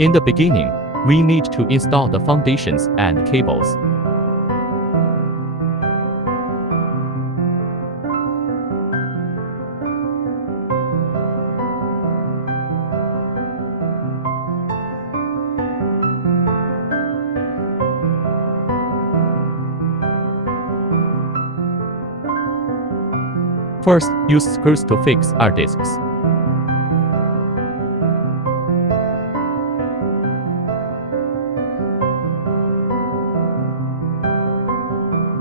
In the beginning, we need to install the foundations and cables. First, use screws to fix our discs.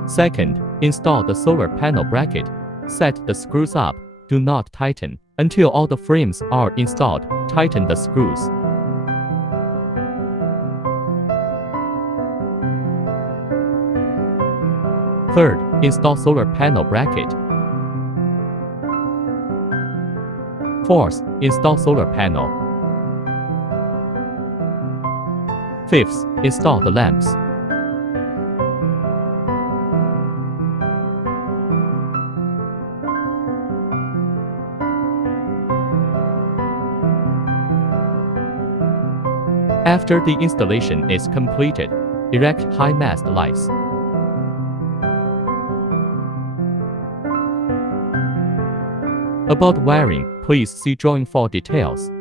Second, install the solar panel bracket. Set the screws up. Do not tighten. Until all the frames are installed, tighten the screws. Third, install solar panel bracket. Fourth, install solar panel. Fifth, install the lamps. After the installation is completed, erect high mast lights. About wiring, please see drawing for details.